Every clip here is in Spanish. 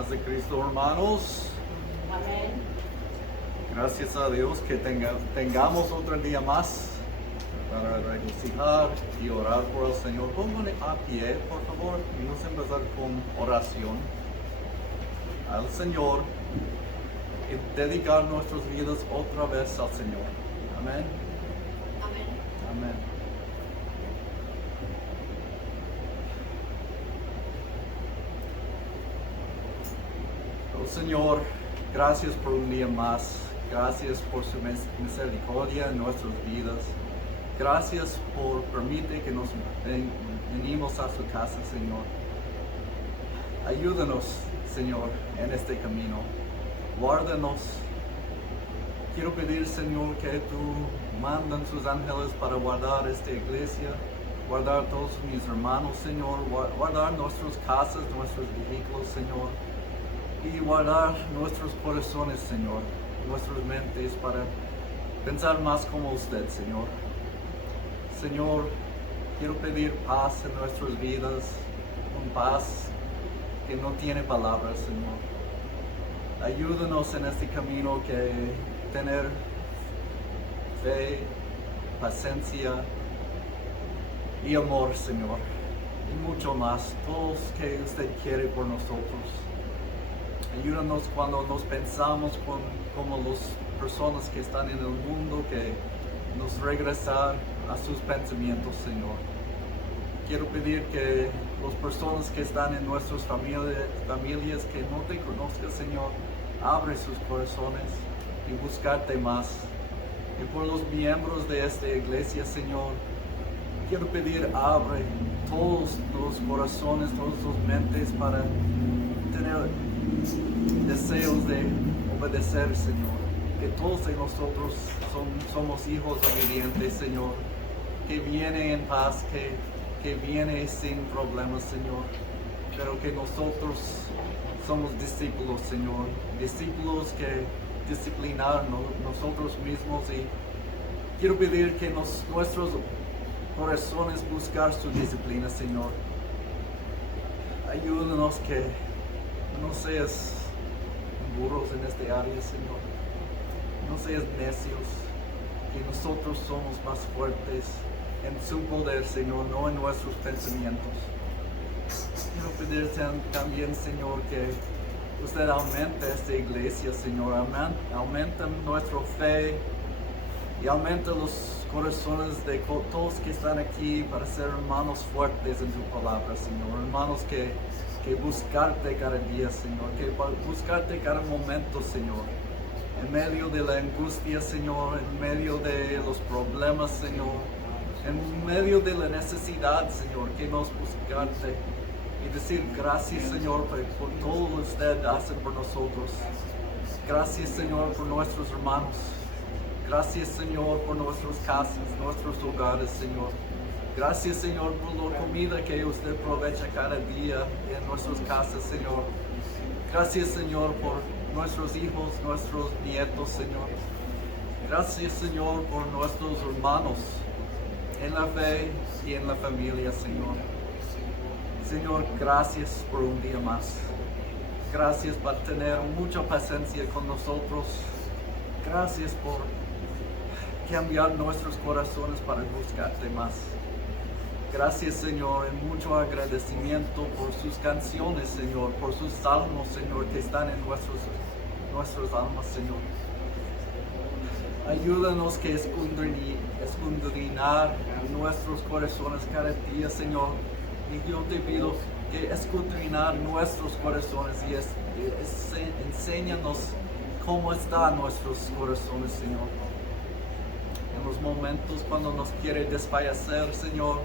Paz de Cristo, hermanos. Amén. Gracias a Dios que tengamos otro día más para regocijar y orar por el Señor. Pónganse a pie, por favor, y vamos a empezar con oración al Señor y dedicar nuestras vidas otra vez al Señor. Amén. Amén. Amén. Oh, Señor, gracias por un día más. Gracias por su misericordia en nuestras vidas. Gracias por permitir que nos venimos a su casa, Señor. Ayúdanos, Señor, en este camino. Guárdanos. Quiero pedir, Señor, que tú mandan sus ángeles para guardar esta iglesia, guardar todos mis hermanos, Señor, guardar nuestras casas, nuestros vehículos, Señor, y guardar nuestros corazones, Señor, nuestras mentes para pensar más como usted, Señor. Señor, quiero pedir paz en nuestras vidas, un paz que no tiene palabras, Señor. Ayúdanos en este camino que tener fe, paciencia y amor, Señor, y mucho más, todos que usted quiere por nosotros. Ayúdanos cuando nos pensamos como las personas que están en el mundo, que nos regresar a sus pensamientos, Señor. Quiero pedir que las personas que están en nuestras familias que no te conozcan, Señor, abre sus corazones y buscarte más. Y por los miembros de esta iglesia, Señor, quiero pedir, abre todos los corazones, todas las mentes para tener deseos de obedecer, Señor. Que todos de nosotros somos hijos obedientes, Señor. Que viene en paz, que viene sin problemas, Señor. Pero que nosotros somos discípulos, Señor. Discípulos que disciplinar nosotros mismos. Y quiero pedir que nuestros corazones buscar su disciplina, Señor. Ayúdanos que no seas burros en este área, Señor. No seas necios, que nosotros somos más fuertes en su poder, Señor, no en nuestros pensamientos. Quiero pedirte también, Señor, que usted aumente esta iglesia, Señor, aumenta nuestra fe y aumenta los corazones de todos que están aquí para ser hermanos fuertes en tu palabra, Señor, hermanos que buscarte cada día, Señor, que buscarte cada momento, Señor, en medio de la angustia, Señor, en medio de los problemas, Señor, en medio de la necesidad, Señor, que nos buscarte y decir gracias, Señor, por todo lo que usted hace por nosotros. Gracias, Señor, por nuestros hermanos. Gracias, Señor, por nuestras casas, nuestros hogares, Señor. Gracias, Señor, por la comida que usted aprovecha cada día en nuestras casas, Señor. Gracias, Señor, por nuestros hijos, nuestros nietos, Señor. Gracias, Señor, por nuestros hermanos en la fe y en la familia, Señor. Señor, gracias por un día más. Gracias por tener mucha paciencia con nosotros. Gracias por cambiar nuestros corazones para buscarte más. Gracias, Señor, y mucho agradecimiento por sus canciones, Señor, por sus salmos, Señor, que están en nuestras almas, Señor. Ayúdanos que escudriñar nuestros corazones cada día, Señor. Y yo te pido que escudriñar nuestros corazones y enséñanos cómo están nuestros corazones, Señor. En los momentos cuando nos quiere desfallecer, Señor,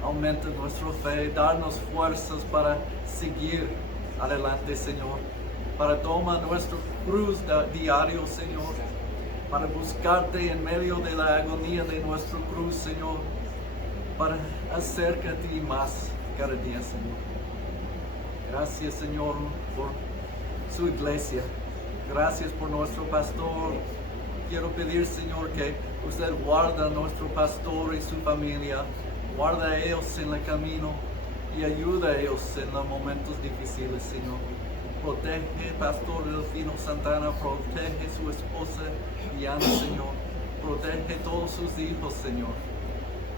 aumenta nuestra fe, darnos fuerzas para seguir adelante, Señor, para tomar nuestra cruz diario, Señor, para buscarte en medio de la agonía de nuestra cruz, Señor, para acercarte a ti más cada día, Señor. Gracias, Señor, por su iglesia. Gracias por nuestro pastor. Quiero pedir, Señor, que usted guarda a nuestro pastor y su familia. Guarda a ellos en el camino y ayuda a ellos en los momentos difíciles, Señor. Protege, Pastor Delfino Santana, protege su esposa Diana, Señor. Protege todos sus hijos, Señor.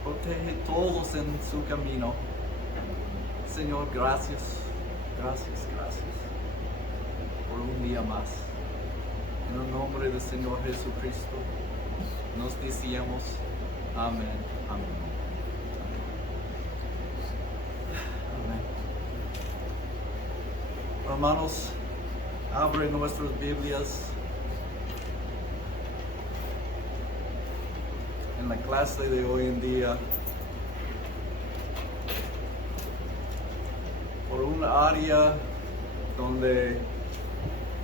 Protege todos en su camino. Señor, gracias, gracias, gracias por un día más. En el nombre del Señor Jesucristo, nos decíamos amén, amén. Amén. Hermanos, abre nuestras Biblias en la clase de hoy en día por un área donde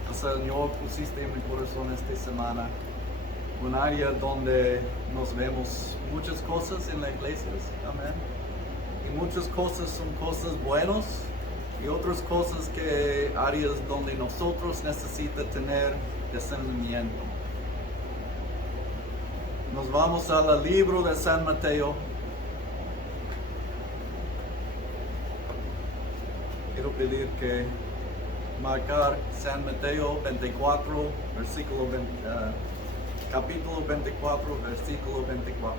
el Señor pusiste en mi corazón esta semana, un área donde nos vemos muchas cosas en la iglesia, amén, y muchas cosas son cosas buenas y otras cosas que áreas donde nosotros necesitamos tener discernimiento. Nos vamos al libro de San Mateo. Quiero pedir que marcar San Mateo 24, capítulo 24, versículo 24.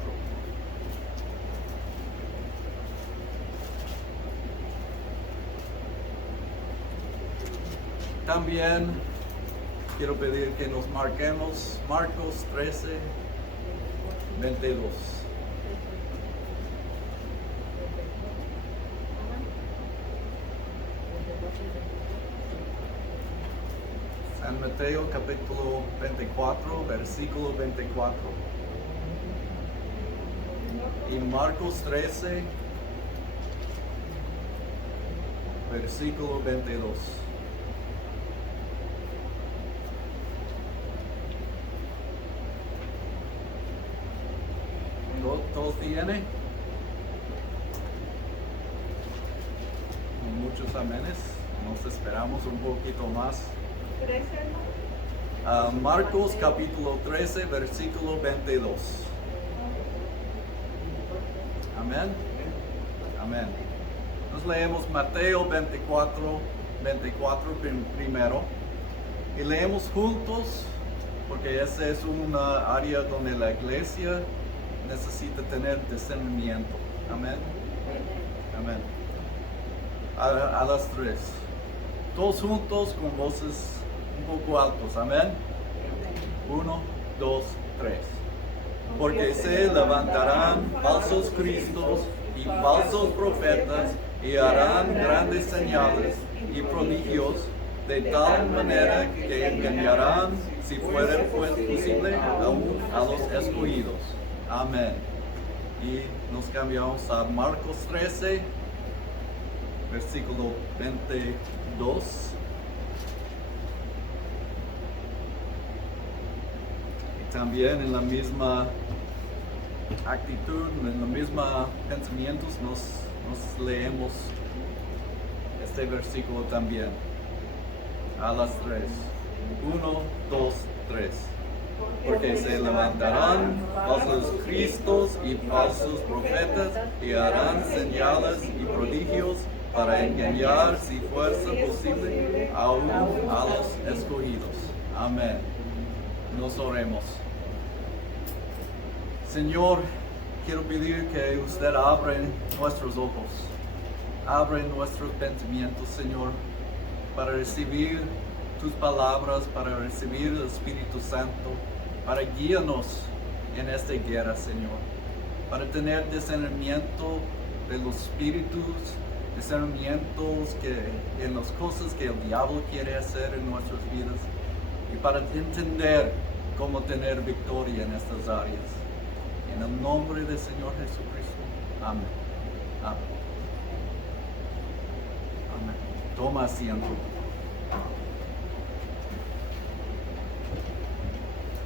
También quiero pedir que nos marquemos Marcos 13, 22. San Mateo capítulo 24, versículo 24. Y Marcos 13, versículo 22. ¿Todos tienen? Muchos amenes. Nos esperamos un poquito más. Marcos capítulo 13, versículo 22. Amén. Amén. Nos leemos Mateo 24 primero. Y leemos juntos, porque esa es una área donde la iglesia necesita tener discernimiento. Amén. Amén. A las 3. Todos juntos con voces un poco altos. Amén. 1, 2, 3. Porque se levantarán falsos cristos y falsos profetas y harán grandes señales y prodigios, de tal manera que engañarán, si fuera pues posible, aún a los escogidos. Amén. Y nos cambiamos a Marcos 13, versículo 22. Y también en la misma actitud, en los mismos pensamientos, nos leemos este versículo también. A las 3. 1, 2, 3. Porque se levantarán falsos cristos y falsos profetas y harán señales y prodigios para engañar, si fuese posible, aún a los escogidos. Amén. Nos oremos. Señor, quiero pedir que usted abra nuestros ojos, abra nuestros pensamientos, Señor, para recibir tus palabras, para recibir el Espíritu Santo, para guiarnos en esta guerra, Señor, para tener discernimiento de los espíritus, discernimientos en las cosas que el diablo quiere hacer en nuestras vidas y para entender cómo tener victoria en estas áreas. En el nombre del Señor Jesucristo. Amén. Amén. Amén. Toma asiento.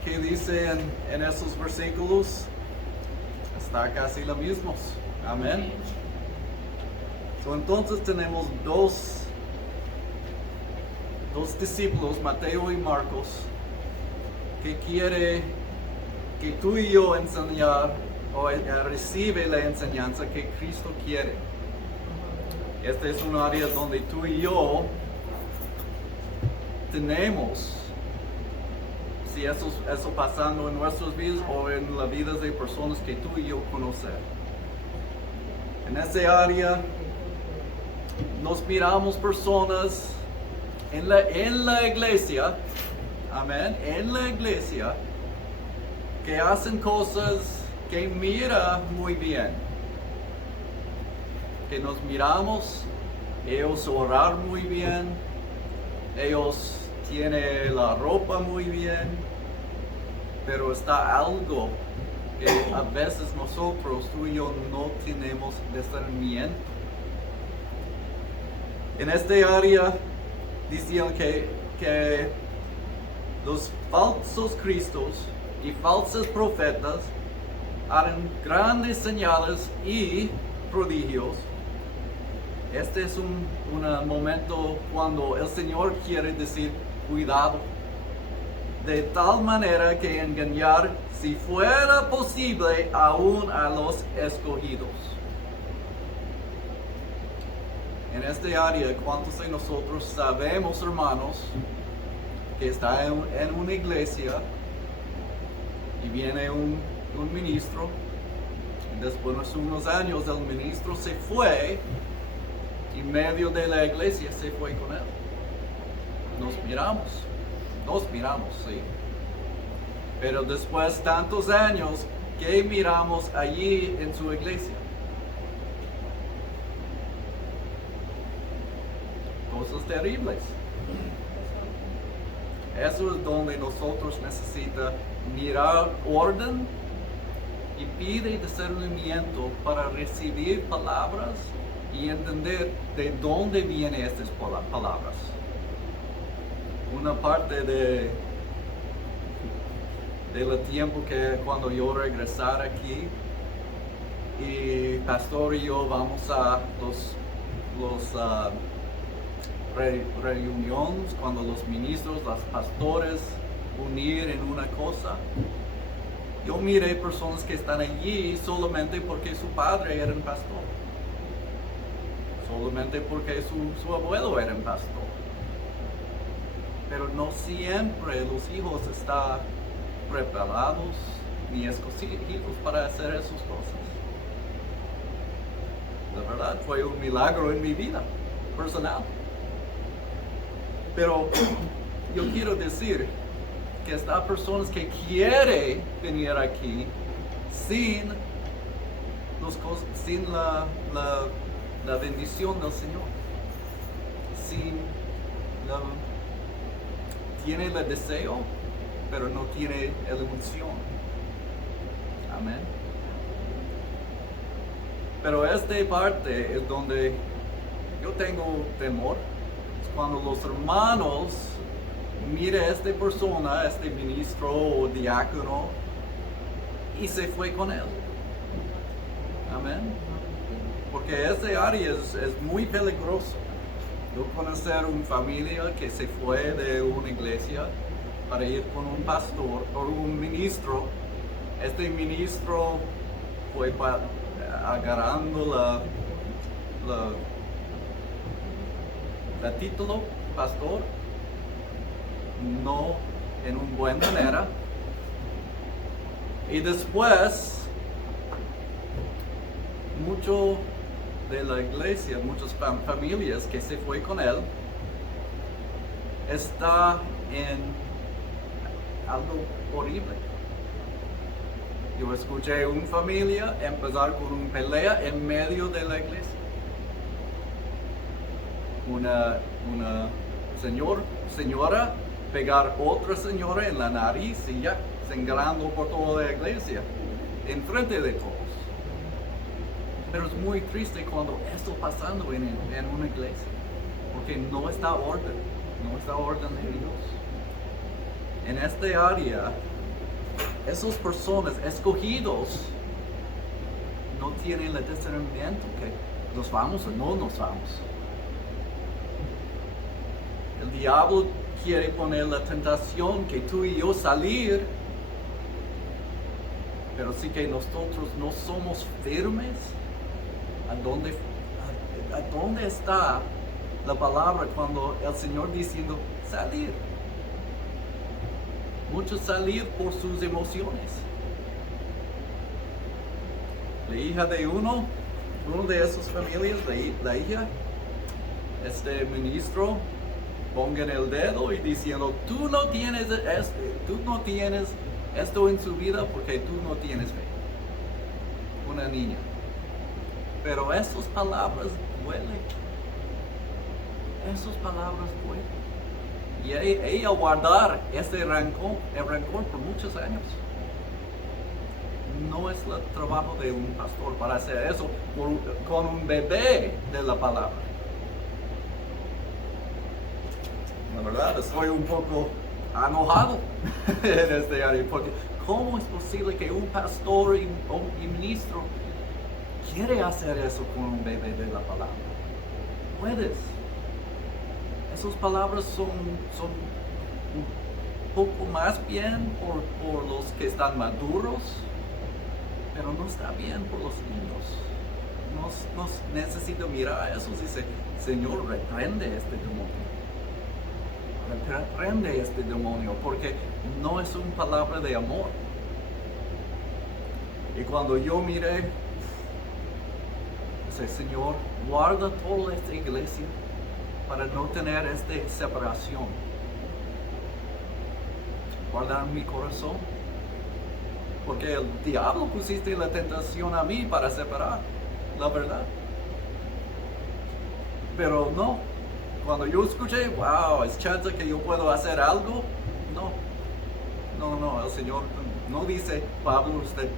¿Qué dice en esos versículos? Está casi lo mismo. Amén. Entonces tenemos dos discípulos, Mateo y Marcos, que quiere que tú y yo enseñar o recibe la enseñanza que Cristo quiere. Esta es un área donde tú y yo tenemos, si eso pasando en nuestras vidas o en las vidas de personas que tú y yo conocemos. En esa área nos miramos personas en la iglesia, amén, en la iglesia, que hacen cosas que mira muy bien. Que nos miramos, ellos orar muy bien, ellos tienen la ropa muy bien, pero está algo que a veces nosotros, tú y yo, no tenemos discernimiento. En este área decían que los falsos cristos y falsos profetas harán grandes señales y prodigios. Este es un momento cuando el Señor quiere decir cuidado, de tal manera que engañar, si fuera posible, aún a los escogidos. En este área, ¿cuántos de nosotros sabemos, hermanos, que está en una iglesia y viene un ministro, y después de unos años el ministro se fue, y medio de la iglesia se fue con él? Nos miramos, sí. Pero después de tantos años, ¿qué miramos allí en su iglesia? Cosas terribles. Eso es donde nosotros necesitamos mirar orden y pide discernimiento para recibir palabras y entender de dónde vienen estas palabras. Una parte del tiempo que cuando yo regresar aquí y pastor y yo vamos a los reuniones cuando los ministros, los pastores unir en una cosa. Yo miré personas que están allí solamente porque su padre era un pastor, solamente porque su abuelo era un pastor. Pero no siempre los hijos están preparados ni escogidos para hacer esas cosas. La verdad fue un milagro en mi vida personal. Pero yo quiero decir que estas personas que quieren venir aquí sin la bendición del Señor, tiene el deseo, pero no tiene la unción. Amén. Pero esta parte es donde yo tengo temor. Es cuando los hermanos miran a esta persona, este ministro o diácono, y se fue con él. Amén. Porque ese área es muy peligroso. Yo conocí una familia que se fue de una iglesia para ir con un pastor o un ministro. Este ministro fue agarrando la título pastor, no en una buena manera. Y después, mucho de la iglesia, muchas familias que se fue con él, está en algo horrible. Yo escuché una familia empezar con una pelea en medio de la iglesia. Una señora pegar otra señora en la nariz y ya, sangrando por toda la iglesia, en frente de todos. Pero es muy triste cuando esto pasando en una iglesia, porque no está orden de Dios. En esta área, esas personas escogidos no tienen el discernimiento que nos vamos o no nos vamos. El diablo quiere poner la tentación que tú y yo salir, pero sí que nosotros no somos firmes. ¿A dónde está la palabra cuando el Señor diciendo salir. Muchos salir por sus emociones. La hija de uno de esas familias, la hija, este ministro, ponga el dedo y diciendo, tú no tienes esto en su vida porque tú no tienes fe. Una niña. Pero esas palabras duelen. Esas palabras duelen. Y ella guardar el rencor por muchos años. No es el trabajo de un pastor para hacer eso con un bebé de la palabra. La verdad, estoy un poco enojado en este área, porque ¿cómo es posible que un pastor y ministro quiere hacer eso con un bebé de la palabra? Puedes. Esas palabras son un poco más bien por los que están maduros, pero no está bien por los niños. Nos necesita mirar a eso y decir, Señor, reprende este demonio. Reprende este demonio, porque no es una palabra de amor. Y cuando yo miré, dice, Señor, guarda toda esta iglesia para no tener esta separación. Guardar mi corazón. Porque el diablo pusiste la tentación a mí para separar, la verdad. Pero no. Cuando yo escuché, wow, es chance que yo puedo hacer algo. No, el Señor no dice, Pablo, usted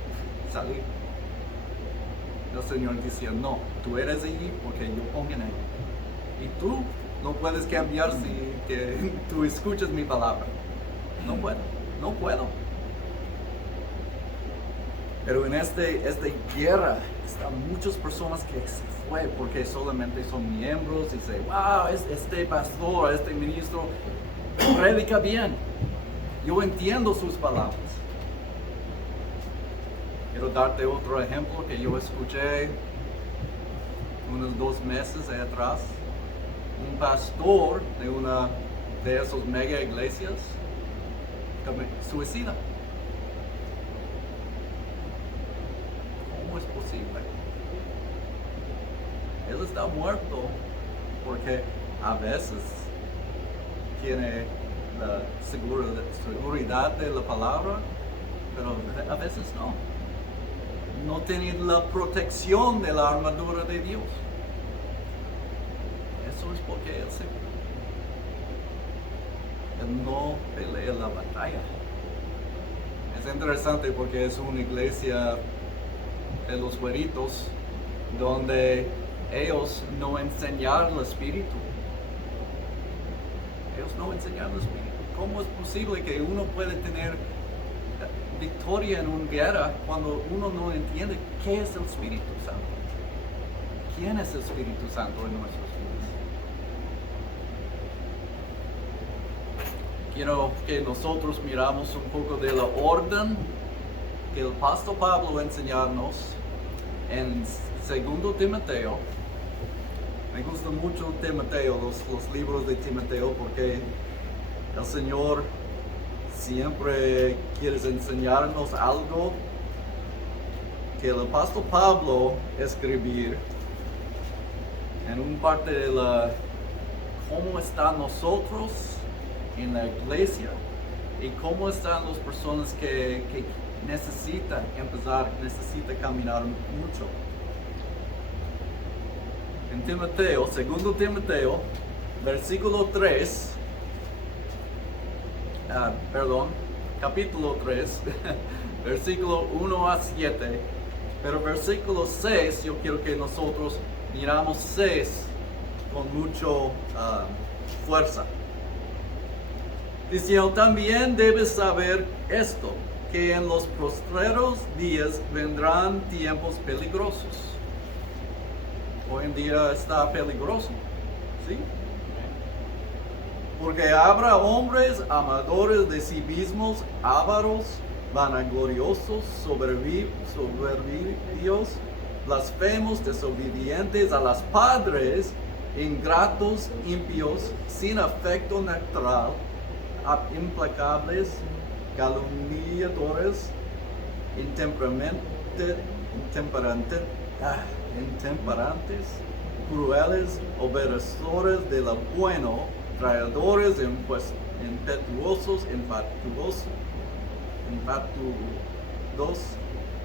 salir. El Señor dice, no, tú eres allí porque yo pongo en él. Y tú no puedes cambiar si que tú escuchas mi palabra. No puedo. Pero en esta guerra están muchas personas que se fue porque solamente son miembros y dicen, wow, este pastor, este ministro predica bien. Yo entiendo sus palabras. Quiero darte otro ejemplo que yo escuché unos 2 meses atrás. Un pastor de una de esas mega iglesias suicida. ¿Cómo es posible? Él está muerto porque a veces tiene la seguridad de la palabra, pero a veces no. No tiene la protección de la armadura de Dios. Eso es porque él no pelea la batalla. Es interesante porque es una iglesia de los güeritos donde ellos no enseñan el espíritu. Ellos no enseñan el espíritu. ¿Cómo es posible que uno puede tener victoria en una guerra cuando uno no entiende qué es el Espíritu Santo? ¿Quién es el Espíritu Santo en nuestras vidas? Quiero que nosotros miramos un poco de la orden que el pastor Pablo enseñarnos en 2 Timoteo. Me gusta mucho Timoteo, los libros de Timoteo, porque el Señor siempre quiere enseñarnos algo que el apóstol Pablo escribir en una parte de cómo están nosotros en la iglesia y cómo están las personas que necesitan caminar mucho. En Timoteo, 2 Timoteo, capítulo 3, versículo 1 a 7, pero versículo 6, yo quiero que nosotros miramos 6 con mucho fuerza. Diciendo, también debes saber esto, que en los postreros días vendrán tiempos peligrosos. Hoy en día está peligroso, ¿sí? Porque habrá hombres amadores de sí mismos, ávaros, vanagloriosos, soberbios, blasfemos, desobedientes a los padres, ingratos, impios, sin afecto natural, implacables, calumniadores, intemperantes, crueles, obedecedores de lo bueno, traidores, impetuosos, infatuosos,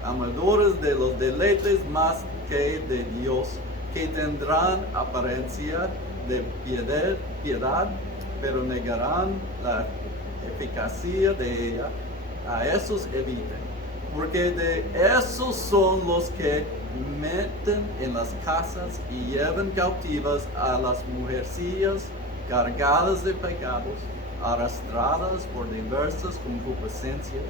amadores de los deleites más que de Dios, que tendrán apariencia de piedad, pero negarán la eficacia de ella. A esos eviten, porque de esos son los que meten en las casas y llevan cautivas a las mujercillas cargadas de pecados, arrastradas por diversas concupiscencias.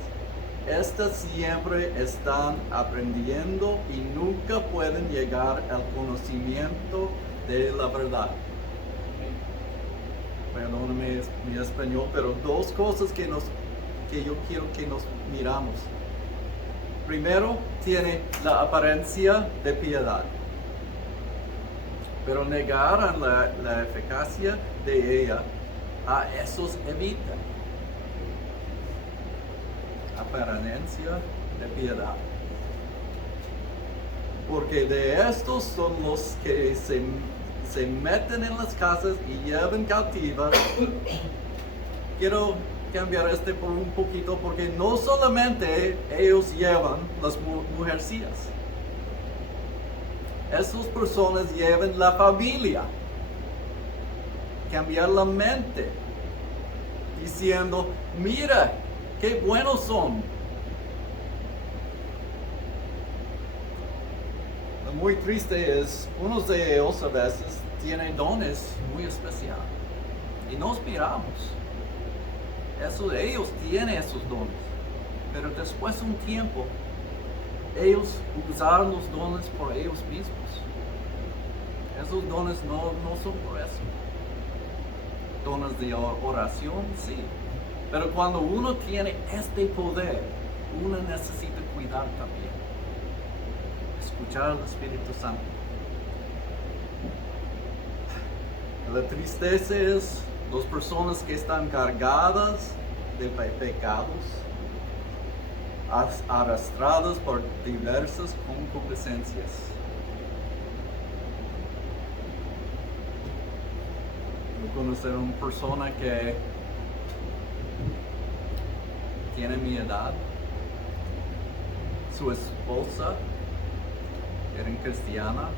Estas siempre están aprendiendo y nunca pueden llegar al conocimiento de la verdad. Perdóname mi español, pero dos cosas que yo quiero que nos miramos. Primero, tiene la apariencia de piedad, pero negar la eficacia de ella, a esos evita. Apariencia de piedad. Porque de estos son los que se meten en las casas y llevan cautivas. Quiero cambiar por un poquito, porque no solamente ellos llevan las mujercillas. Esas personas llevan la familia. Cambiar la mente. Diciendo, mira, qué buenos son. Lo muy triste es, unos de ellos a veces tienen dones muy especiales. Y nos miramos. Ellos tienen esos dones. Pero después de un tiempo, ellos usaron los dones por ellos mismos. Esos dones no son por eso. Dones de oración, sí. Pero cuando uno tiene este poder, uno necesita cuidar también. Escuchar al Espíritu Santo. La tristeza es las personas que están cargadas de pecados, arrastradas por diversas concupiscencias. Yo conocí a una persona que tiene mi edad. Su esposa era cristiana,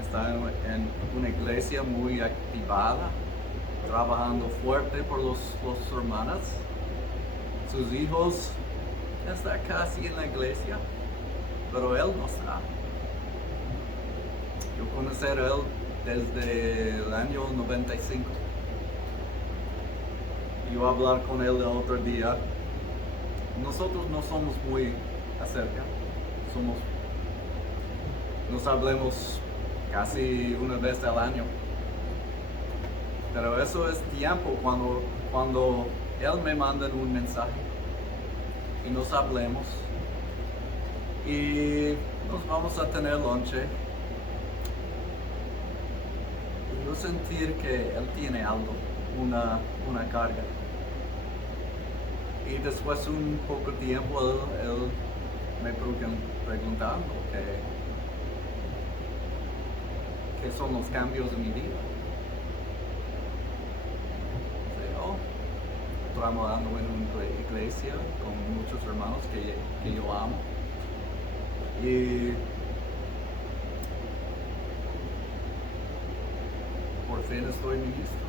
está en una iglesia muy activada, trabajando fuerte por los hermanos. Sus hijos están casi en la iglesia, pero él no está. Yo conocí a él desde el año 95. Yo hablar con él el otro día. Nosotros no somos muy acerca, nos hablamos casi una vez al año. Pero eso es tiempo cuando él me manda un mensaje y nos hablemos y nos vamos a tener lonche. Y yo sentir que él tiene algo, una carga. Y después de un poco tiempo él me preguntando qué son los cambios en mi vida. Trabajando en una iglesia con muchos hermanos que yo amo. Y por fin estoy ministro.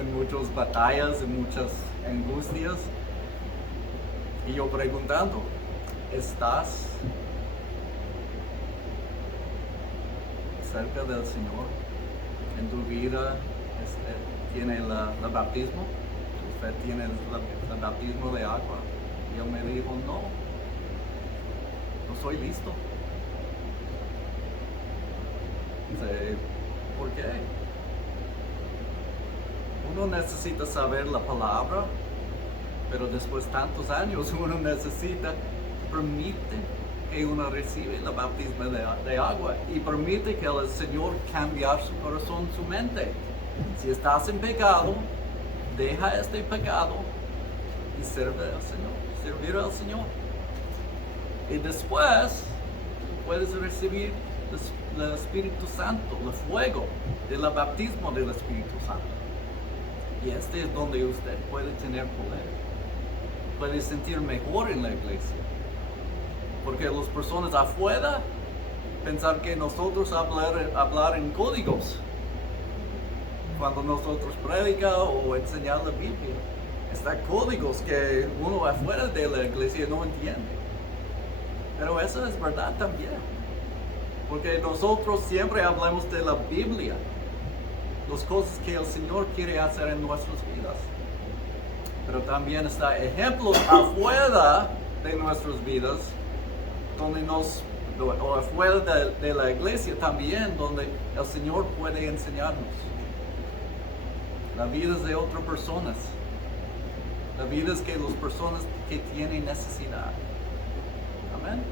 En muchas batallas, en muchas angustias. Y yo preguntando, ¿estás cerca del Señor? ¿En tu vida tiene el bautismo? ¿Usted tiene el bautismo de agua? Y él me dijo, no soy listo. Dice, ¿por qué? Uno necesita saber la palabra, pero después de tantos años uno necesita, permite que uno recibe el bautismo de agua y permite que el Señor cambie su corazón, su mente. Si estás en pecado, deja este pecado y servir al Señor. Y después puedes recibir el Espíritu Santo, el fuego del bautismo del Espíritu Santo. Y este es donde usted puede tener poder, puede sentir mejor en la iglesia. Porque las personas afuera pensar que nosotros hablar en códigos cuando nosotros predicamos o enseñamos la Biblia. Están códigos que uno afuera de la iglesia no entiende. Pero eso es verdad también. Porque nosotros siempre hablamos de la Biblia, las cosas que el Señor quiere hacer en nuestras vidas. Pero también está ejemplos afuera de nuestras vidas, donde o afuera de la iglesia también, donde el Señor puede enseñarnos. La vida es de otras personas. La vida es que las personas que tienen necesidad. Amén.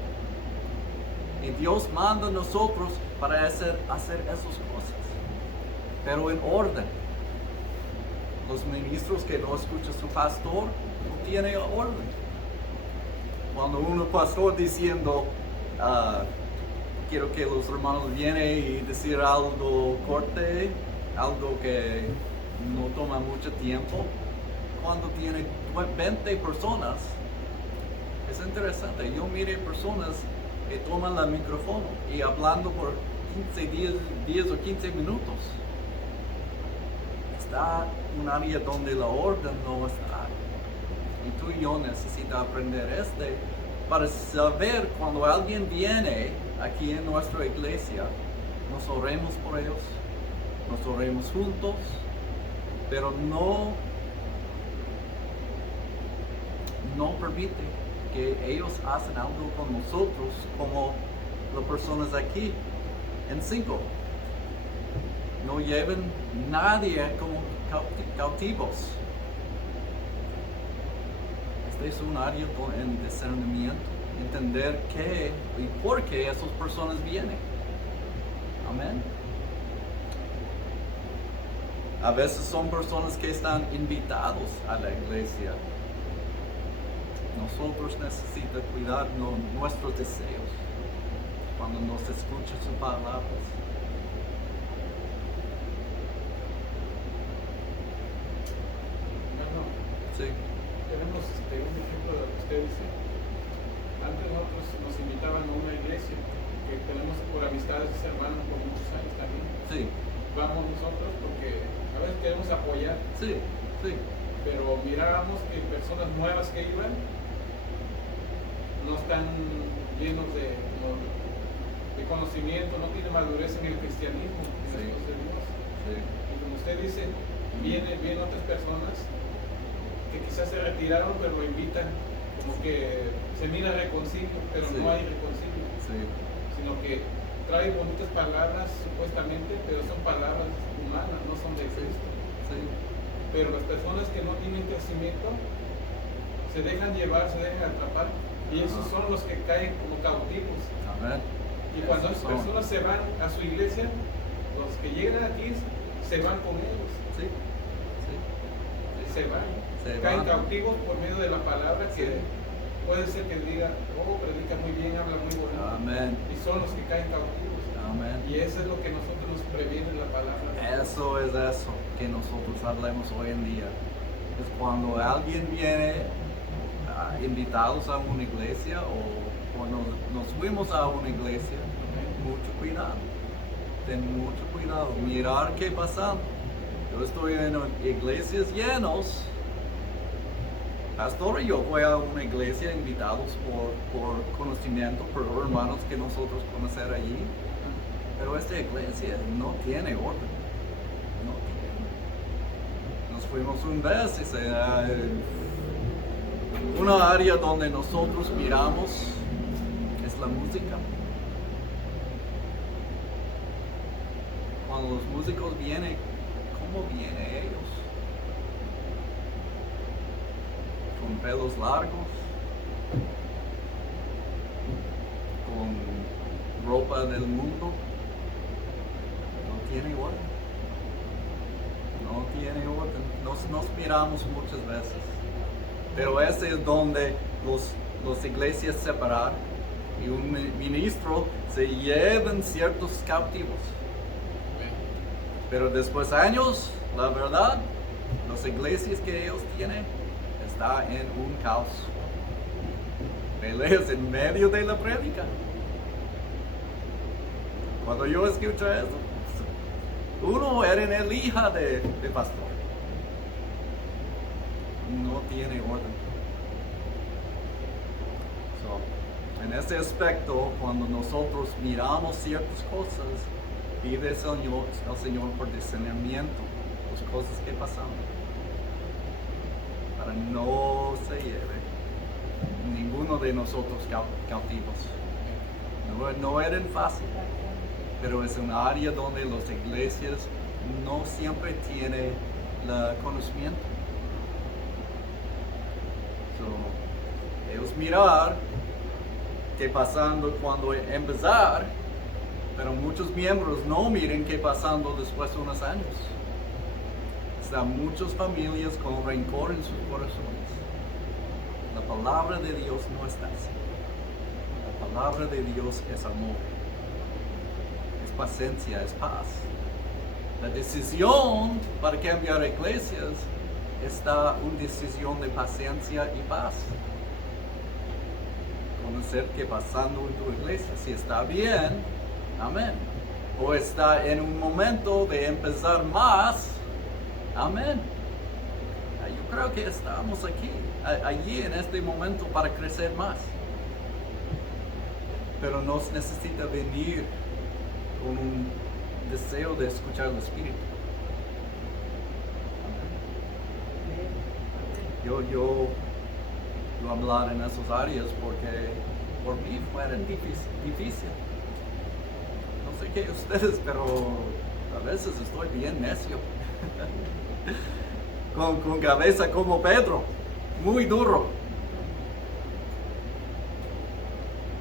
Y Dios manda a nosotros para hacer esas cosas, pero en orden. Los ministros que no escuchan a su pastor no tienen orden. Cuando un pastor diciendo, quiero que los hermanos vienen y decir algo corte, algo que no toma mucho tiempo, cuando tiene 20 personas, es interesante. Yo miré personas que toman el micrófono y hablando por 10 o 15 minutos. Está un área donde la orden no está. Y tú y yo necesitamos aprender para saber cuando alguien viene aquí en nuestra iglesia, nos oremos por ellos, nos oremos juntos, pero no permite que ellos hacen algo con nosotros como las personas aquí en 5. No lleven nadie como cautivos. Este es un área en discernimiento, entender qué y por qué esas personas vienen. Amén. A veces son personas que están invitados a la iglesia. Nosotros necesitamos cuidar nuestros deseos cuando nos escucha sus palabras. Sí. Tenemos un ejemplo de lo que usted dice. Antes nosotros nos invitaban a una iglesia que tenemos por amistades hermanos por muchos años también. Sí. Vamos nosotros porque a veces queremos apoyar. Sí. Pero mirábamos que personas nuevas que iban no están llenos de conocimiento, no tienen madurez en el cristianismo, en las cosas de Dios. Sí. Y como usted dice, vienen otras personas que quizás se retiraron, pero lo invitan, como que se mira reconcilio, pero Sí. no hay reconcilio, Sí. sino que trae bonitas palabras supuestamente, pero son palabras humanas, no son de Cristo. Sí. Pero las personas que no tienen crecimiento se dejan llevar, se dejan atrapar, y esos son los que caen como cautivos. Amén. Y cuando Esos las son. personas se van a su iglesia, los que llegan aquí se van con ellos. Sí. Se van, Se caen van. cautivos por medio de la palabra que Sí. puede ser que diga, oh, predica muy bien, habla muy bonito. Amén. Y son los que caen cautivos. Amén. Y eso es lo que nosotros nos previene la palabra. Eso es eso que nosotros hablamos hoy en día. Es cuando alguien viene invitados a una iglesia o nos fuimos a una iglesia, mucho cuidado. Ten mucho cuidado. Mirar qué pasa. Yo estoy en iglesias llenos. Pastor y yo fui a una iglesia invitados por conocimiento, por hermanos que nosotros conocer allí. Pero esta iglesia no tiene orden. No tiene. Nos fuimos una vez y una área donde nosotros miramos es la música. Cuando los músicos vienen, ¿cómo vienen ellos? Con pelos largos, con ropa del mundo, no tiene orden. No tiene orden. Nos miramos muchas veces. Pero ese es donde las iglesias separan y un ministro se llevan ciertos cautivos. Pero después de años, la verdad, las iglesias que ellos tienen están en un caos. Peleas en medio de la prédica. Cuando yo escucho eso, uno era el hija de pastor. No tiene orden. En ese aspecto, cuando nosotros miramos ciertas cosas, pide al Señor por discernimiento, las cosas que pasan, para no se lleve ninguno de nosotros cautivos. No eran fácil, pero es un área donde las iglesias no siempre tienen el conocimiento. Ellos mirar qué pasando cuando empezar, pero muchos miembros no miren qué pasando después de unos años. Están muchas familias con rencor en sus corazones. La palabra de Dios no está así. La palabra de Dios es amor, es paciencia, es paz. La decisión para cambiar iglesias está una decisión de paciencia y paz. Conocer qué pasando en tu iglesia, si está bien, amén. O está en un momento de empezar más, amén. Yo creo que estamos allí en este momento para crecer más. Pero nos necesita venir con un deseo de escuchar el Espíritu. Yo hablar en esas áreas porque por mí fueron difícil. No sé qué ustedes, pero a veces estoy bien necio. con cabeza como Pedro, muy duro.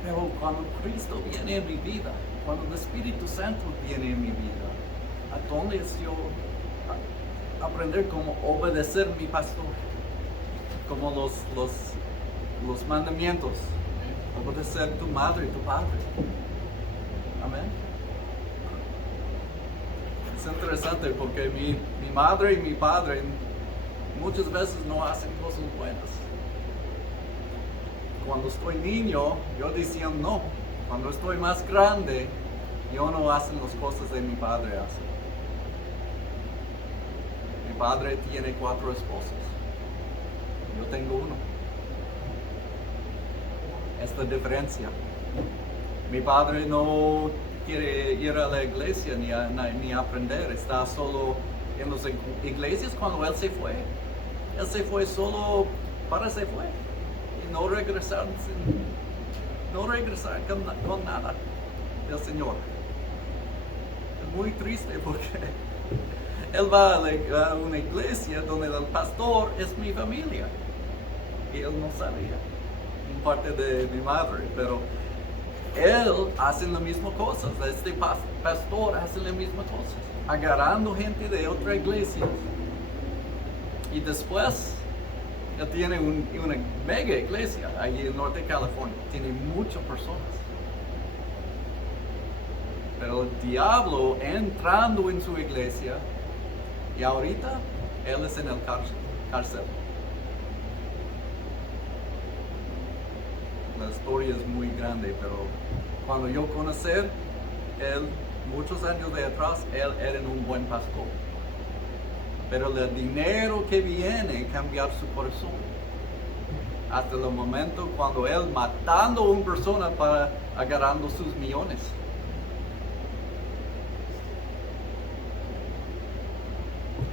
Pero cuando Cristo viene en mi vida, cuando el Espíritu Santo viene en mi vida, ¿a dónde es yo aprender cómo obedecer a mi pastor? Como los mandamientos, obedecer tu madre y tu padre. Amén. Es interesante porque mi madre y mi padre muchas veces no hacen cosas buenas. Cuando estoy niño, yo decía no. Cuando estoy más grande, yo no hacen las cosas que mi padre hace. Mi padre tiene 4 esposas. Yo tengo uno. Esta diferencia. Mi padre no quiere ir a la iglesia ni aprender. Está solo en las iglesias cuando él se fue. Él se fue solo para se fue. Y no regresar con nada del Señor. Es muy triste porque él va a una iglesia donde el pastor es mi familia. Y él no sabía, en parte de mi madre, pero él hace las mismas cosas, este pastor hace las mismas cosas, agarrando gente de otra iglesia. Y después, él tiene una mega iglesia allí en Norte California, tiene muchas personas. Pero el diablo entrando en su iglesia, y ahorita él es en el cárcel. La historia es muy grande, pero cuando yo conocí él, muchos años de atrás, él era un buen pastor. Pero el dinero que viene cambiar su corazón. Hasta el momento cuando él matando a una persona para agarrando sus millones.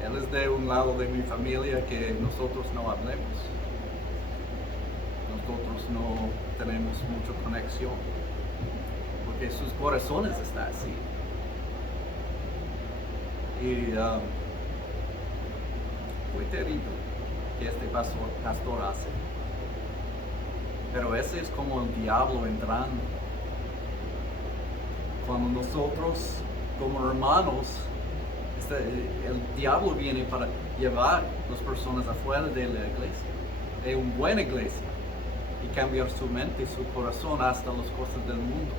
Él es de un lado de mi familia que nosotros no hablemos. Nosotros no tenemos mucha conexión, porque sus corazones están así. Y fue terrible que este pastor hace. Pero ese es como el diablo entrando cuando nosotros como hermanos, el diablo viene para llevar a las personas afuera de la iglesia, de una buena iglesia, y cambiar su mente y su corazón hasta las cosas del mundo.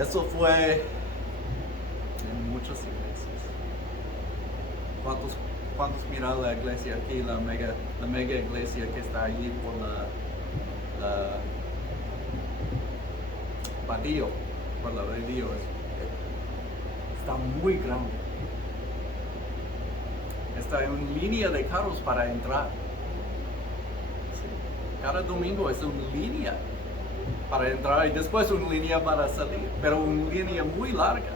Eso fue en muchas iglesias. ¿Cuántos miran la iglesia aquí, la mega iglesia que está allí por la Badillo, por la Badillo? Está muy grande. Está en línea de carros para entrar. Sí. Cada domingo es una línea para entrar y después una línea para salir, pero una línea muy larga.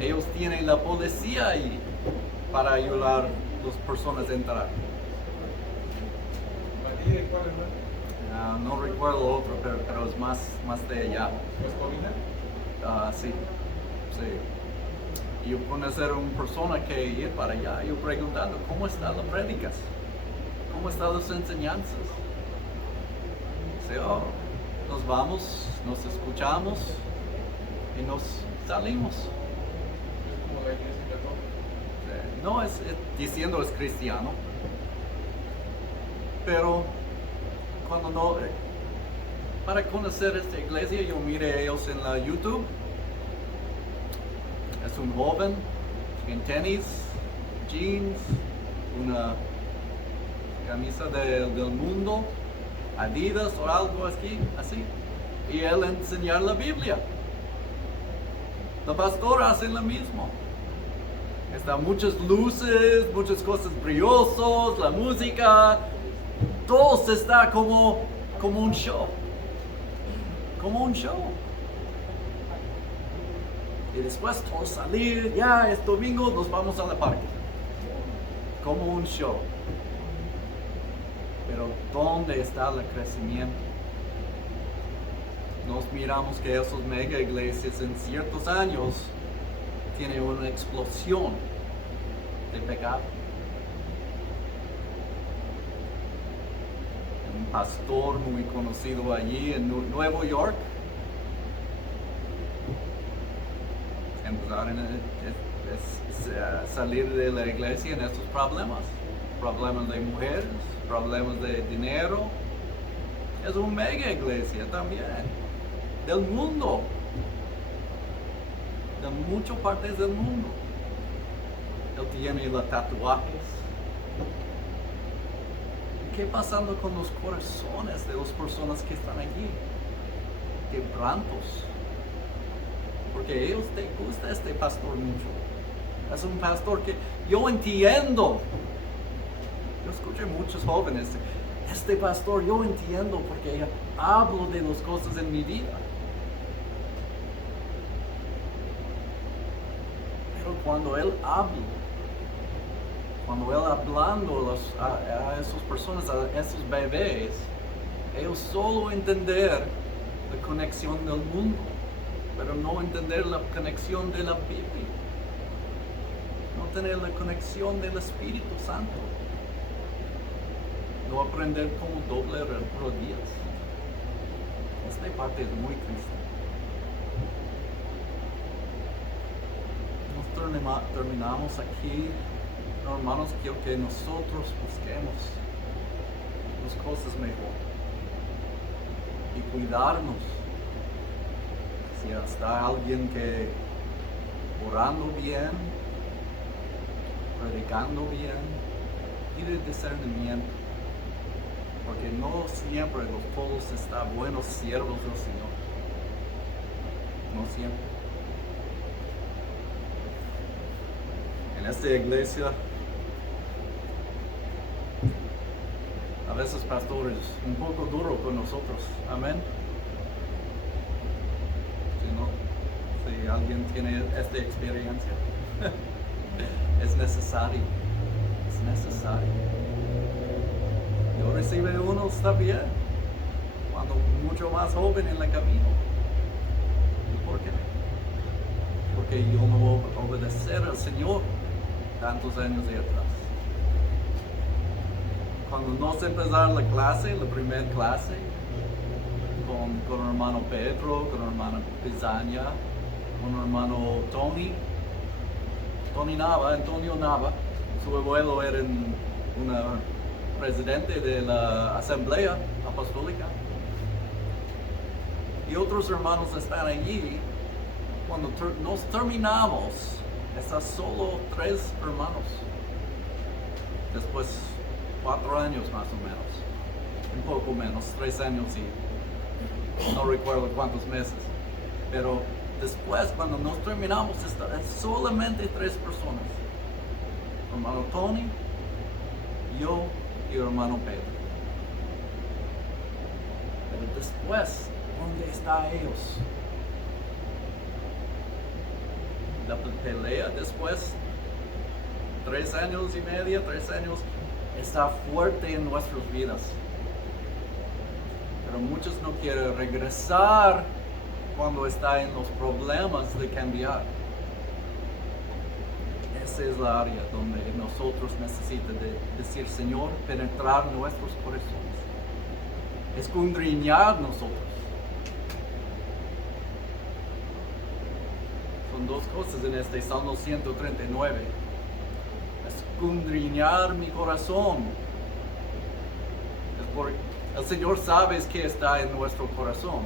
Ellos tienen la policía ahí para ayudar a las personas a entrar. ¿Badilla de cuál, hermano? No recuerdo otro, pero es más de allá. ¿Coscovina? Sí. Y yo conocí a una persona que ir para allá, yo preguntando, ¿cómo están las prédicas? ¿Cómo están las enseñanzas? Dice, nos vamos, nos escuchamos y nos salimos. Es como la iglesia católica. No es diciendo es cristiano, pero cuando no, para conocer esta iglesia yo miré a ellos en la YouTube. Es un joven en tenis, jeans, una camisa del mundo, Adidas o algo así, y él enseñar la Biblia. La pastora hace lo mismo. Están muchas luces, muchas cosas brillosas, la música, todo está como un show. Como un show. Y después todos salir, ya es domingo, nos vamos a la parque. Como un show. Pero ¿dónde está el crecimiento? Nos miramos que esas mega iglesias en ciertos años tienen una explosión de pecado. Un pastor muy conocido allí en Nueva York empezaron a salir de la iglesia en estos problemas de mujeres, problemas de dinero. Es una mega iglesia también, del mundo, de muchas partes del mundo. Él tiene los tatuajes. ¿Qué pasando con los corazones de las personas que están allí? Quebrantos. Porque a ellos te gusta este pastor mucho. Es un pastor que yo entiendo. Yo escuché muchos jóvenes. Este pastor yo entiendo porque hablo de las cosas en mi vida. Pero cuando él habla, cuando él hablando a esas personas, a esos bebés, ellos solo entender la conexión del mundo, pero no entender la conexión de la Biblia, no tener la conexión del Espíritu Santo, no aprender cómo doblar rodillas. Esta parte es muy triste. Nos terminamos aquí, hermanos. Quiero que nosotros busquemos las cosas mejor y cuidarnos. Si está alguien que orando bien, predicando bien, pide discernimiento, porque no siempre los todos están buenos siervos del Señor. No siempre. En esta iglesia, a veces pastores un poco duro con nosotros. Amén. Si alguien tiene esta experiencia, es necesario. Yo recibí unos también, cuando mucho más joven en el camino. ¿Y por qué? Porque yo no obedecer al Señor tantos años de atrás. Cuando nos empezaron la primera clase, con el hermano Pedro, con el hermano Pizaña, con el hermano Antonio Nava. Su abuelo era un presidente de la Asamblea Apostólica. Y otros hermanos están allí. Cuando nos terminamos, están solo 3 hermanos. Después 4 años más o menos. Un poco menos, 3 años y no recuerdo cuántos meses. Pero después, cuando nos terminamos, están solamente 3 personas. Hermano Tony, yo y el hermano Pedro. Pero después, ¿dónde están ellos? La pelea después, 3 años y medio, 3 años, está fuerte en nuestras vidas. Pero muchos no quieren regresar cuando está en los problemas de cambiar. Esa es la área donde nosotros necesitamos decir, Señor, penetrar nuestros corazones, escudriñar nosotros. Son 2 cosas en este Salmo 139. Escudriñar mi corazón. Es porque el Señor sabe qué está en nuestro corazón.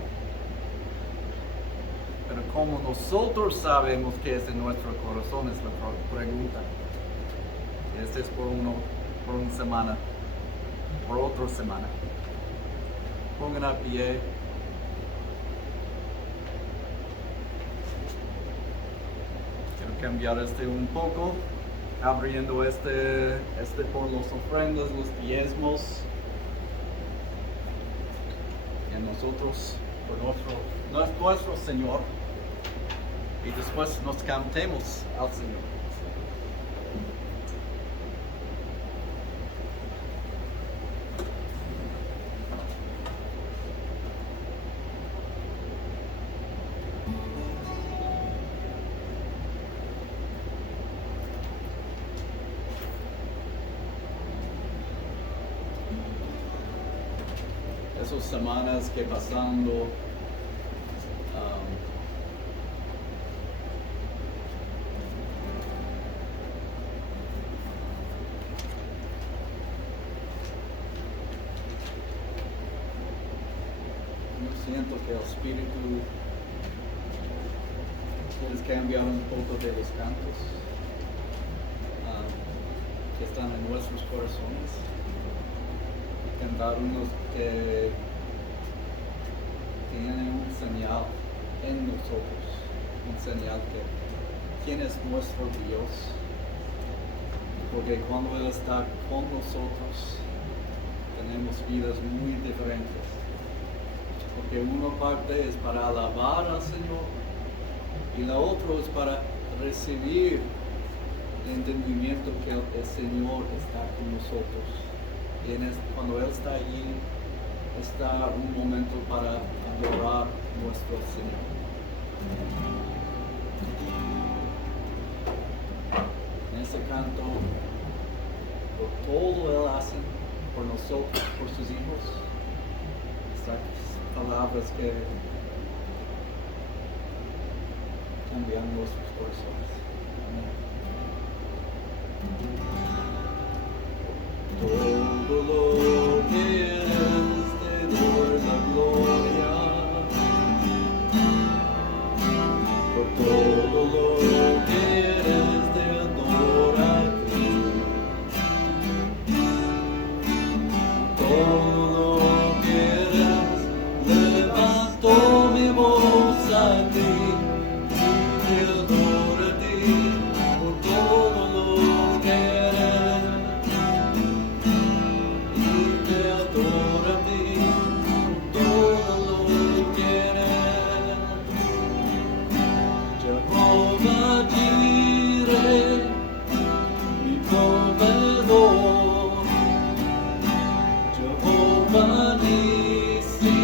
Pero como nosotros sabemos qué es en nuestro corazón es la pregunta. Este es por una semana, por otra semana. Pongan a pie. Quiero cambiar un poco, abriendo este por los ofrendas, los diezmos. Y nosotros, por nuestro Señor. Y después nos cantemos al Señor. Esas semanas que pasando siento que el Espíritu quiere cambiar un poco de los cantos que están en nuestros corazones. Cantar unos que tienen un señal en nosotros, un señal que quién es nuestro Dios. Porque cuando Él está con nosotros, tenemos vidas muy diferentes. Porque una parte es para alabar al Señor y la otra es para recibir el entendimiento que el Señor está con nosotros. Y cuando Él está allí, está un momento para adorar a nuestro Señor. En ese canto, por todo Él hace, por nosotros, por sus hijos, palabras que cambian nuestros corazones. Todo lo que eres te doy la gloria, por todo lo que eres te adoro a ti. Todo mi voz a ti y te adoro a ti por todo lo que eres y te adoro a ti por todo lo que eres. Jehová Jireh, mi proveedor, Jehová Nissi,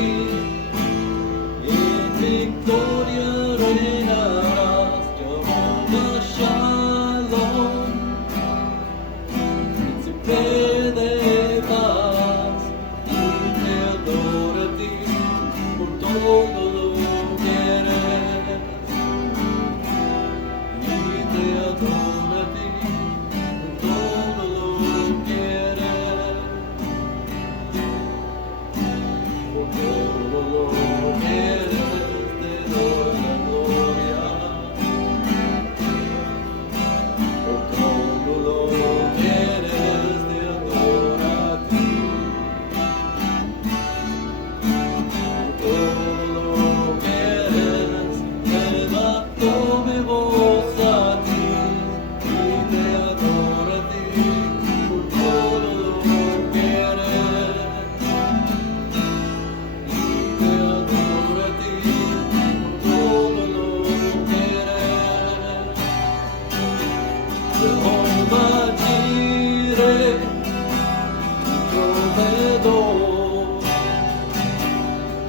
victoria reinarás, Jehová Shalom, príncipe de paz, y te adoro a ti por adoro a ti, todo lo quieres, por todo lo quieres, te doy la gloria, por todo lo quieres, te adoro a ti, por todo lo quieres, levanto mi voz a ti y te adoro a ti, por todo lo quieres, y te adoro a ti, por todo lo quieres. Jehová Jireh, proveedor,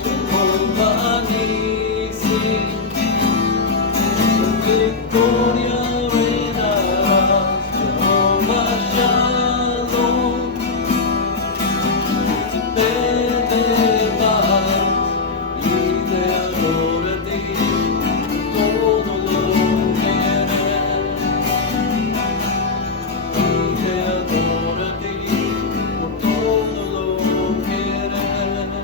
Jehová Nissi, victoria reinarás, Jehová Shalom, príncipe de paz, y te adoro a ti, todo lo quieres, y te adoro a ti, por todo lo quieres.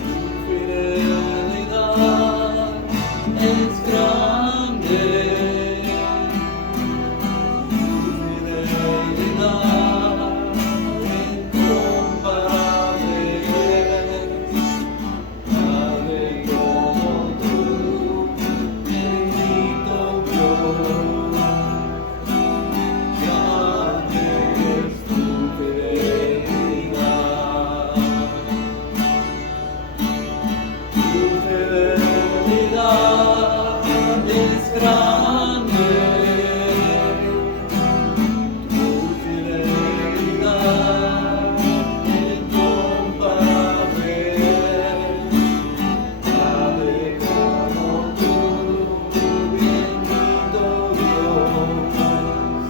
Tu fidelidad es grande, tu fidelidad incomparable es, nadie como tú, bendito Dios, grande es tu fidelidad. Tu fidelidad es grande, tu fidelidad incomparable es, nadie como tú, bendito Dios,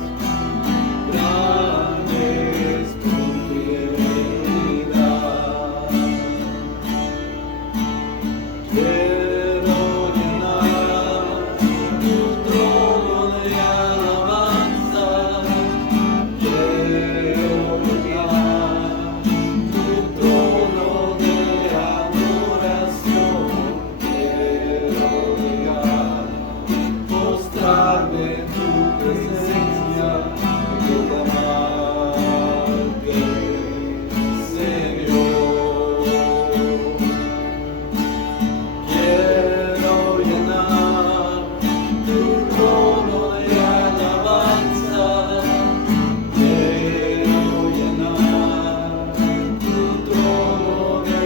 grande es tu fidelidad. Quiero llenar tu trono de alabanza, quiero llenar tu trono de adoración, quiero llegar, mostrarme tu presencia y proclamarte, Señor. Quiero llenar tu trono de alabanza, quiero llenar tu trono de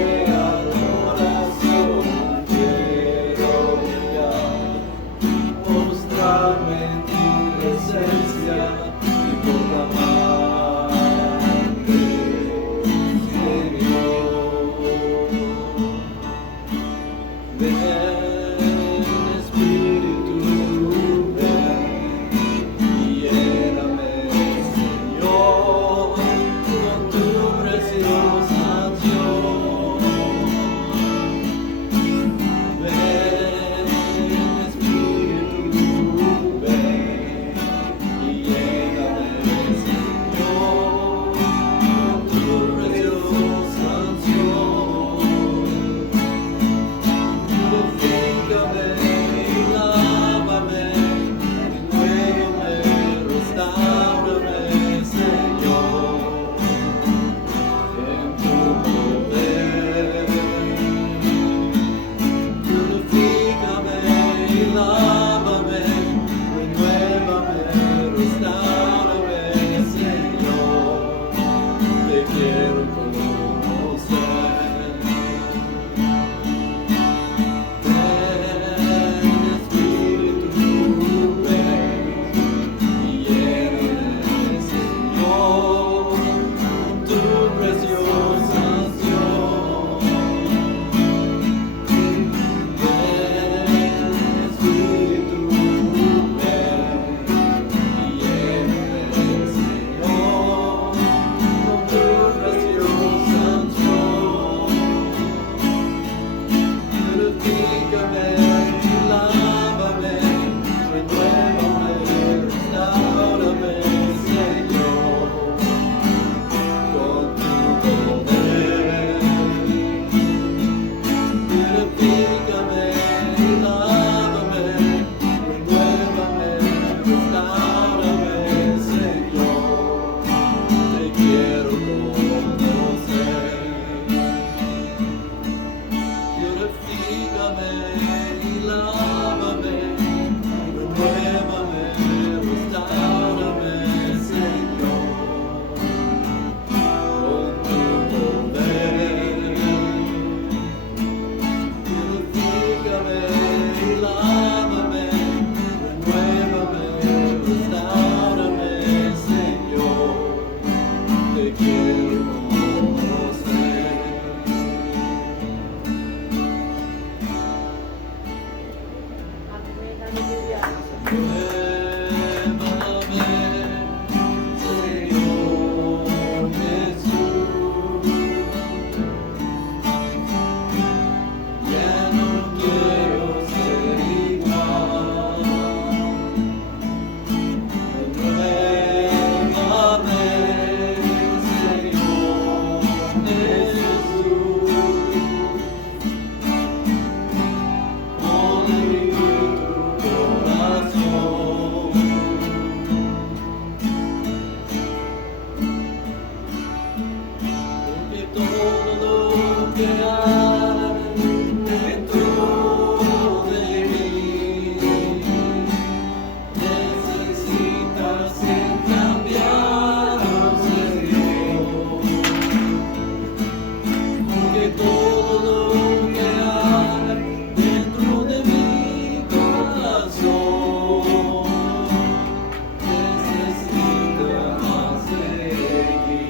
adoración, quiero llegar, mostrarme tu presencia y proclamarte, Señor. Ven, Espíritu, ven y lléname, Señor, con tu preciosa unción. Ven, Espíritu, ven y lléname, Señor, con tu preciosa unción. Purifícame y lávame, renuévame, restáurame, Señor, en tu poder. Purifícame y lávame, renuévame, restáurame, Señor, te quiero conocer. Ven, Espíritu, ven y lléname, Señor, con tu preciosa unción. Ven, Espíritu, ven y lléname, Señor, con tu preciosa todo lo que hay dentro de mí necesita ser cambiado, Señor, porque todo lo que hay dentro de mi corazón necesita más de ti.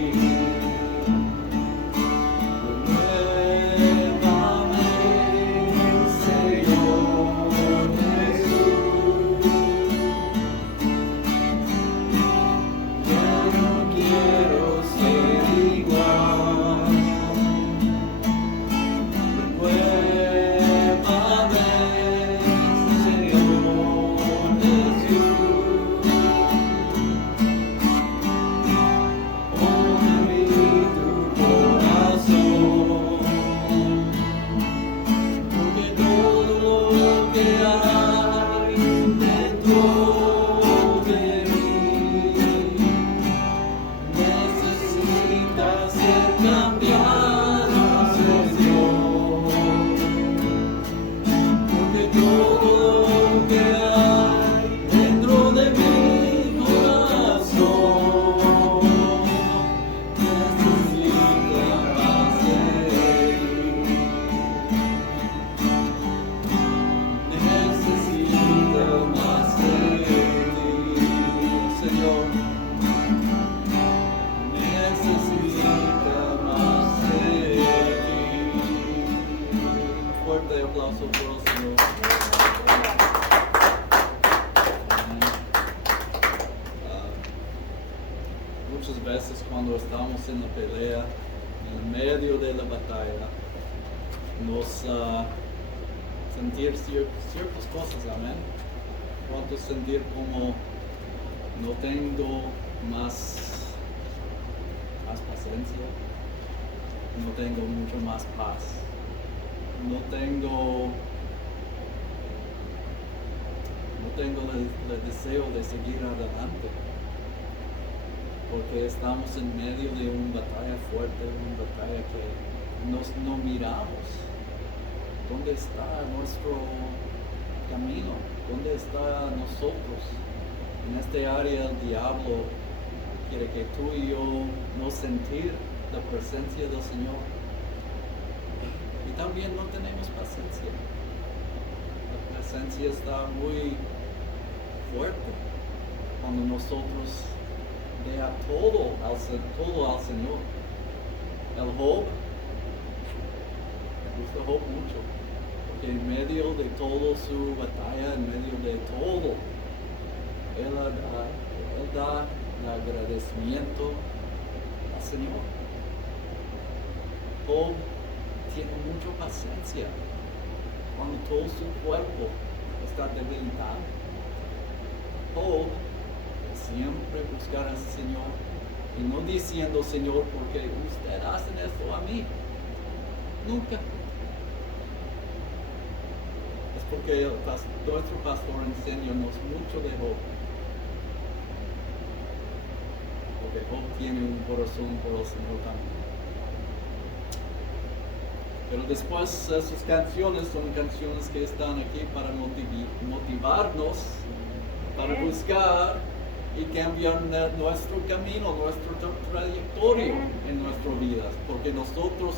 Fuerte aplauso por el Señor. Muchas veces cuando estamos en la pelea, en medio de la batalla, nos sentir ciertas cosas, amén. Cuánto sentir como no tengo más paciencia, no tengo mucho más paz. No tengo el deseo de seguir adelante, porque estamos en medio de una batalla fuerte, una batalla que no miramos. ¿Dónde está nuestro camino? ¿Dónde está nosotros? En este área el diablo quiere que tú y yo no sentir la presencia del Señor. Y también no tenemos paciencia. La presencia está muy fuerte cuando nosotros vea todo al Señor. El Job, me gusta Job mucho, porque en medio de toda su batalla, en medio de todo, él da el agradecimiento al Señor. Job tiene mucha paciencia cuando todo su cuerpo está debilitado. Job siempre buscar al Señor y no diciendo, Señor, porque usted hace esto a mí. Nunca. Es porque nuestro pastor enseña-nos mucho de Job. Porque Job tiene un corazón por el Señor también. Pero después esas canciones son canciones que están aquí para motivarnos, para buscar y cambiar nuestro camino, nuestra trayectoria en nuestras vidas. Porque nosotros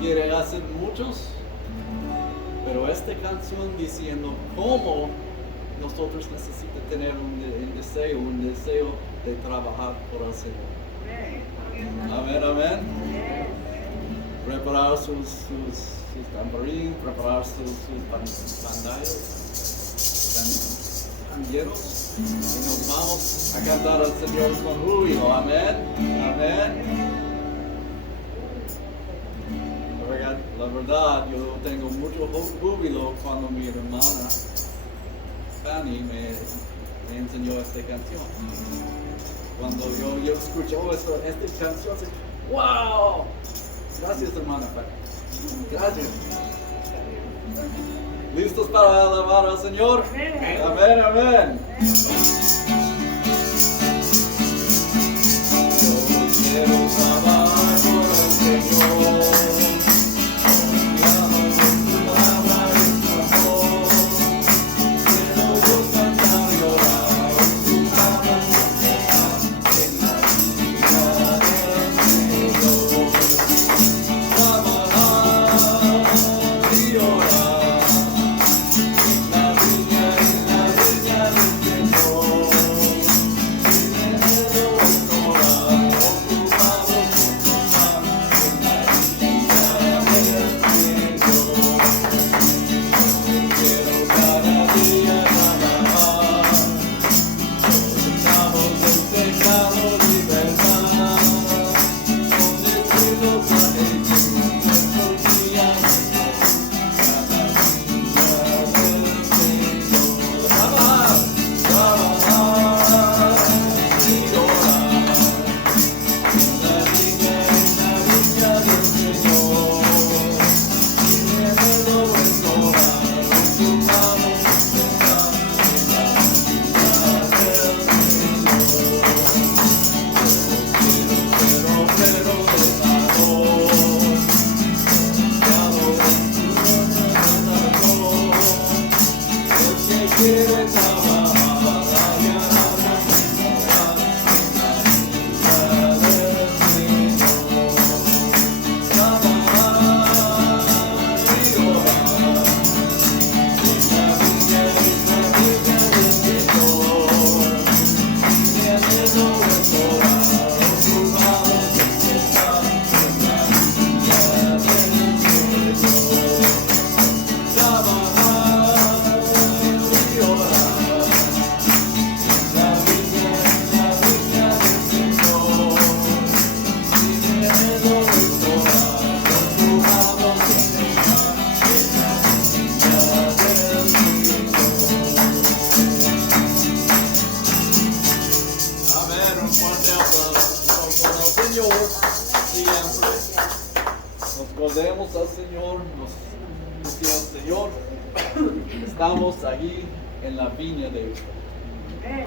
queremos hacer muchos, pero esta canción diciendo cómo nosotros necesitamos tener un deseo de trabajar por el Señor. Amén, amén. Preparar sus tamborines, preparar sus pandallos, pandilleros, y nos vamos a cantar al Señor con júbilo. Amén, amén. La verdad, yo tengo mucho júbilo cuando mi hermana Fanny me enseñó esta canción. Cuando yo escucho esta canción, ¡wow! Gracias, hermana. Gracias. ¿Listos para alabar al Señor? Amén, amén. Yo quiero alabar por el Señor. siempre nos volvemos al Señor, porque el Señor estamos allí en la viña de Dios. Amén.